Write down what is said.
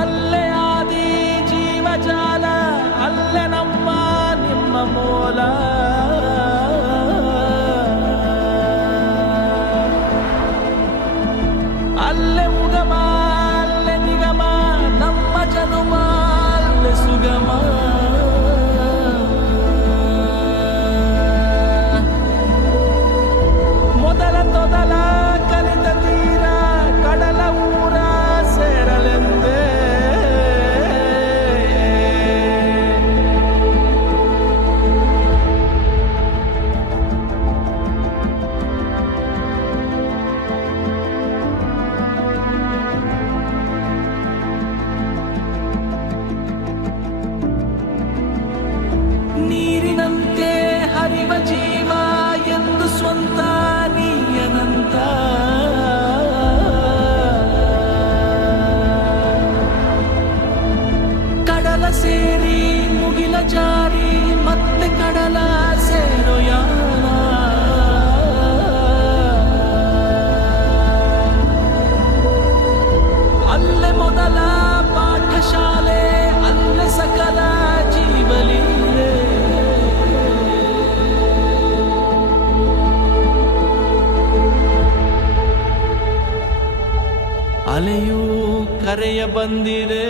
ಅಲ್ಲೇ ಆದಿ ಜೀವಜಾಲ, ಅಲ್ಲೇ ನಮ್ಮ ನಿಮ್ಮ ಮೂಲ. ಅಲ್ಲೇ ಉಗಮ, ಅಲ್ಲೇ ನಿಗಮ, ನಮ್ಮ ಜನುಮ ಅಲ್ಲೇ ಸುಗಮ. ಮೊದಲ ತೊದಲ ಕಲಿತ ತೀರ ಕಡಲ ಊರ ಸೇರಲೆಂದೇ. ನೀರಿನಂತೆ ಹರಿವ ಜೀವ ಎಂದು ಸ್ವಂತ ನೀಯನಂತ. ಕಡಲ ಸೇರಿ ಮುಗಿಲ ಜಾರಿ ಮತ್ತೆ ಕಡಲ ಸೇರೋ ಯಾನ. ಅಲ್ಲೇ ಮೊದಲ ಪಾಠಶಾಲೆ, ಅಲ್ಲೇ ಸಕಲ ಜೀವಲೀಲೆ. ಅಲೆಯೂ ಕರೆಯ ಬಂದಿದೆ.